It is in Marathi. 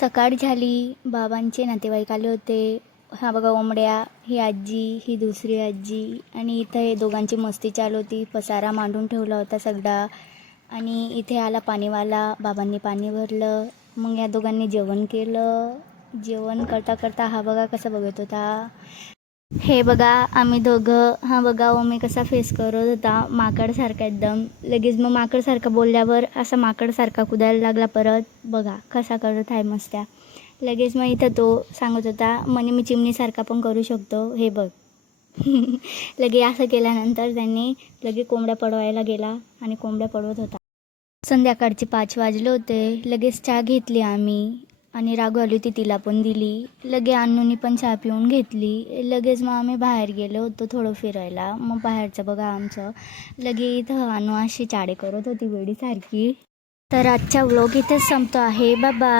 सकाळ झाली, बाबांचे नातेवाईक आले होते. हा बघा ओंबड्या, ही आजी, ही दुसरी आजी आणि इथं हे दोघांची मस्ती चालू होती. पसारा मांडून ठेवला होता सगळा आणि इथे आला पाणीवाला. बाबांनी पाणी भरलं. मग या दोघांनी जेवण केलं. जेवण करता करता हा बघा कसा बघत होता. हे बघा आम्ही दोघं. हा बघा ओमी कसा फेस करत होता माकडसारखा एकदम. लगेच मग माकडसारखा बोलल्यावर असा माकडसारखा कुदायला लागला परत. बघा कसा करत आहे मस्त्या. लगेच मग इथं तो सांगत होता म्हणे मी चिमणीसारखा पण करू शकतो, हे बघ. लगे असं केल्यानंतर त्यांनी लगे कोंबड्या पडवायला गेला आणि कोंबड्या पडवत होता. संध्याकाळचे 5 वाजले होते. लगेच चहा घेतली आम्ही आणि राघू आली होती तिला पण दिली. लगे अन्नूनी पण चहा पिऊन घेतली. लगेच मग आम्ही बाहेर गेलो होतो थोडं फिरायला. मग बाहेरचं बघा आमचं. लगे इथं अन्नू अशी चाडे करत होती वेडीसारखी. तर आजचा व्लॉग इथेच संपतो आहे. Bye bye.